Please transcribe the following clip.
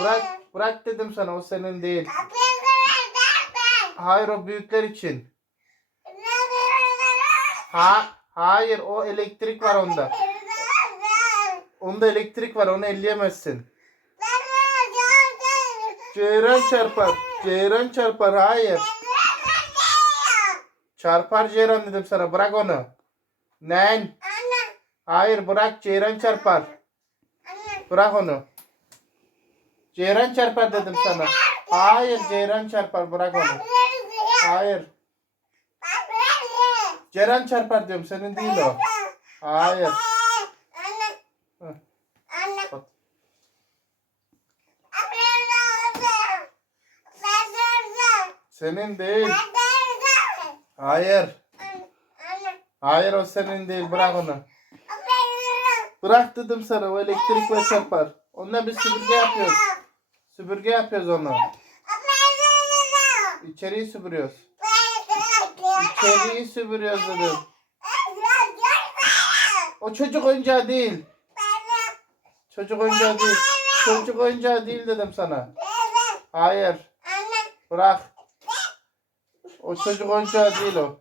Bırak, bırak dedim sana o senin değil. Hayır o büyükler için. Ha, hayır o elektrik var onda. Onda elektrik var onu elleyemezsin. Ceyran çarpar. Ceyran çarpar hayır. Çarpar Ceyran dedim sana bırak onu. Nen. Hayır bırak Ceyran çarpar. Bırak onu. Ceyran çarpar dedim sana. Hayır Ceyran çarpar bırak onu. Hayır. Ceyran çarpar diyorum senin değil o. Hayır. Senin değil. Hayır. Hayır o senin değil bırak onu. Bırak dedim sana o elektrikle çarpar. Onunla bir süpürge yapıyoruz. Süpürge yapıyoruz onu. İçeriği süpürüyoruz. İçeriği süpürüyoruz dedim. O çocuk oyuncağı değil. Çocuk oyuncağı değil. Çocuk oyuncağı değil dedim sana. Hayır. Bırak. O çocuk oyuncağı değil o.